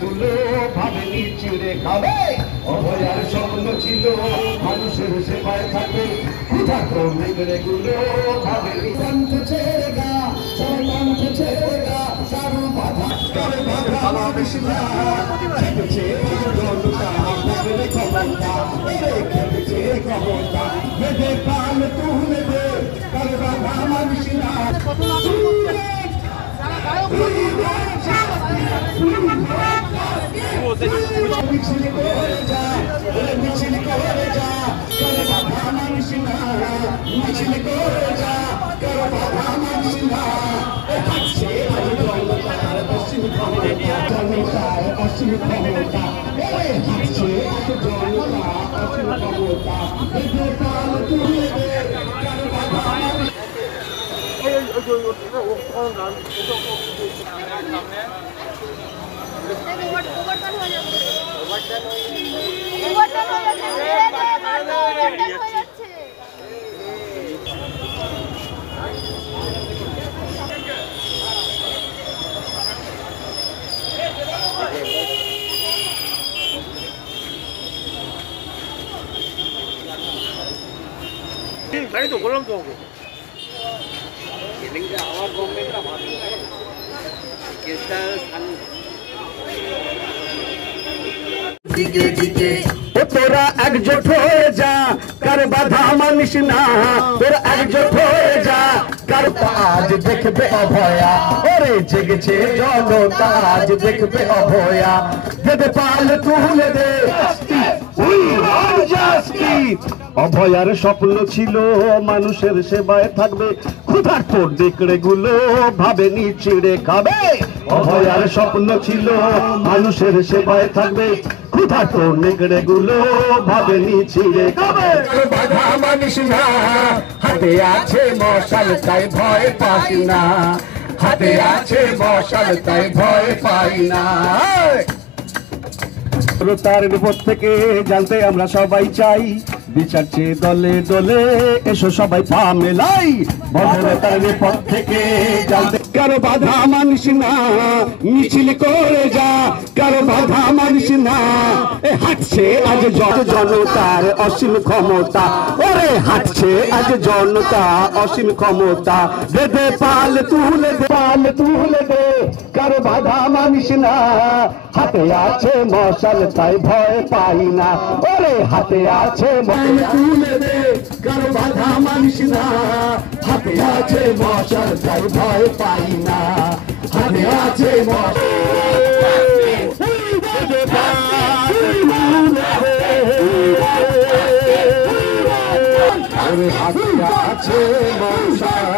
গুলো ভাবেনি চিড়ে খাবে অভয়ার স্বপ্ন ছিল মানুষের সেবায় থাকবে গুলো ভাবেনি কণ্ঠ ছেড়েগা সবাই কণ্ঠ ছেড়েগা সারু বাধা করে বাধা মানিস না খেপেছে জনতা বদলে ক্ষমতা খেপেছে ক্ষমতা বেঁধে পাল তুলে দে করে বাধা মানিস না মিছিল করে যা মিছিল করে যা করে বাধা মানিস না মিছিল করে যা করে বাধা মানিস না হাসছে জনতার অসীম ক্ষমতা জনতার অসীম ক্ষমতা হাসছে জনতা অসীম ক্ষমতা বেঁধে পাল তুলে দে করে বাধা মানিস গাড়ি তো বললাম তো আমার গভর্নমেন্টটা ভালো তোরা একজোট হয়ে যা কার বাধা মানিস না তোরা একজোট হয়ে যা কার আজ দেখবে অভয়া ওরে জেগেছে জনতা আজ দেখবে অভয়া দেবে পাল তুলে দে অভয়ার স্বপ্ন ছিল মানুষের সেবায় থাকবে ক্ষুধার্ত ডেকড়ে গুলো ভাবেনি চিড়ে খাবে অভয়ার স্বপ্ন ছিল মানুষের সেবায় থাকবে ক্ষুধার্ত নেকড়ে গুলো ভাবেনি চিড়ে খাবে বাধা মানিস না হাতে আছে মশাল তাই ভয় পাই না হাতে আছে মশাল তাই ভয় পাই না তার বিপদ থেকে জানতে আমরা সবাই চাই বিচার চেয়ে দলে দলে এসো সবাই পা মেলাই তার বিপদ থেকে জানতে কারো বাধা মানিস না মিছিল করে যা কারো বাধা মানিস না হাঁটছে আজ জনতার অসীম ক্ষমতা ওরে হাঁটছে আজ জনতা অসীম ক্ষমতা বেঁধে পাল তুলে দে কারো বাধা মানিস না হাতে আছে মশাল তাই ভয় পাই না ওরে হাতে আছে তুলে দে কারো বাধা মানিস না হাতে আছে মশাল তাই ভয় পাই না হাতে আছে হাতে আছে মশাল